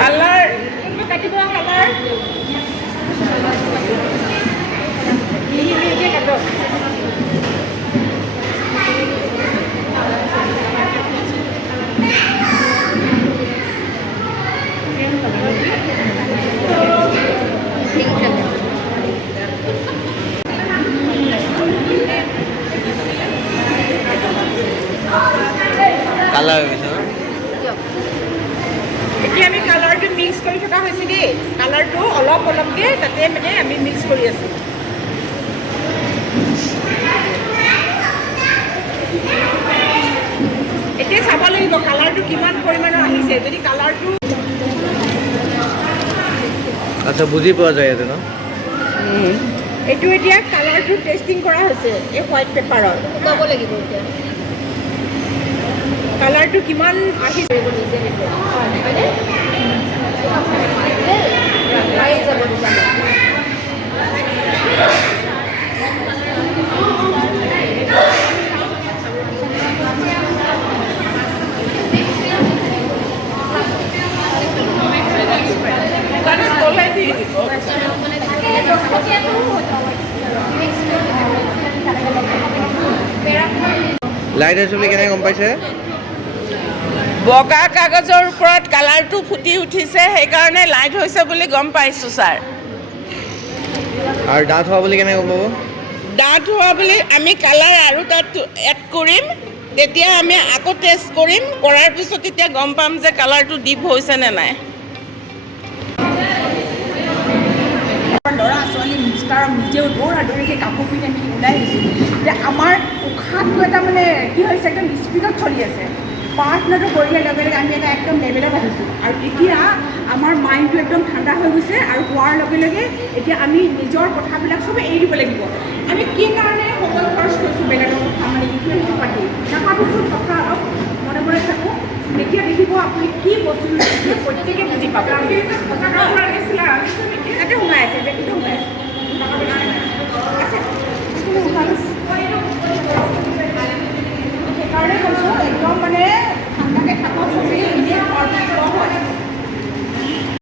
colour কাটিব colour কাটক colour এতিয়া আমি কালাৰটো মিক্স কৰি থকা হৈছে দেই কালাৰটো অলপ অলপকৈ তাতে মানে আমি মিক্স কৰি আছোঁ এতিয়া চাব লাগিব কালাৰটো কিমান পৰিমাণৰ আহিছে যদি কালাৰটো আচ্ছা বুজি পোৱা যায় ইয়াতে ন এইটো এতিয়া কালাৰটো টেষ্টিং কৰা হৈছে এই হোৱাইট পেপাৰত ক'ব লাগিব এতিয়া কালাৰটো কিমান আহিছে লাইট হৈছে বুলি কেনেকৈ গম পাইছে বগা কাগজৰ ওপৰত কালাৰটো ফুটি উঠিছে সেইকাৰণে লাইট হৈছে বুলি গম পাইছোঁ ছাৰ আৰু ডাঠ হোৱা বুলি কেনেকৈ গম পাব ডাঠ হোৱা বুলি আমি কালাৰ আৰু তাত এড কৰিম তেতিয়া আমি আকৌ টেষ্ট কৰিম কৰাৰ পিছত তেতিয়া গম পাম যে কালাৰটো ডিপ হৈছে নে নাই ল'ৰা ছোৱালী মিষ্টাৰ নিজেও দৌৰা দৌৰিকৈ কাপোৰ পিন্ধি আমি ওলাই আহিছোঁ যে আমাৰ উশাহটো এটা মানে কি হৈছে একদম স্পীডত চলি আছে প্ৰাৰ্থনাটো কৰি দিয়াৰ লগে লগে আমি এটা একদম লেভেলত আহিছোঁ আৰু এতিয়া আমাৰ মাইণ্ডটো একদম ঠাণ্ডা হৈ গৈছে আৰু হোৱাৰ লগে লগে এতিয়া আমি নিজৰ কথাবিলাক চবেই এৰি দিব লাগিব আমি কি কাৰণে সময় খৰচ কৰিছোঁ বেলেগৰ কথা মানে ইটোৱে সিটো পাতি নাপাতোচোন কথা অলপ মনে মনে থাকোঁ তেতিয়া দেখিব আপুনি কি বস্তু প্ৰত্যেকে বুজি পাব তাতে সোমাই আছে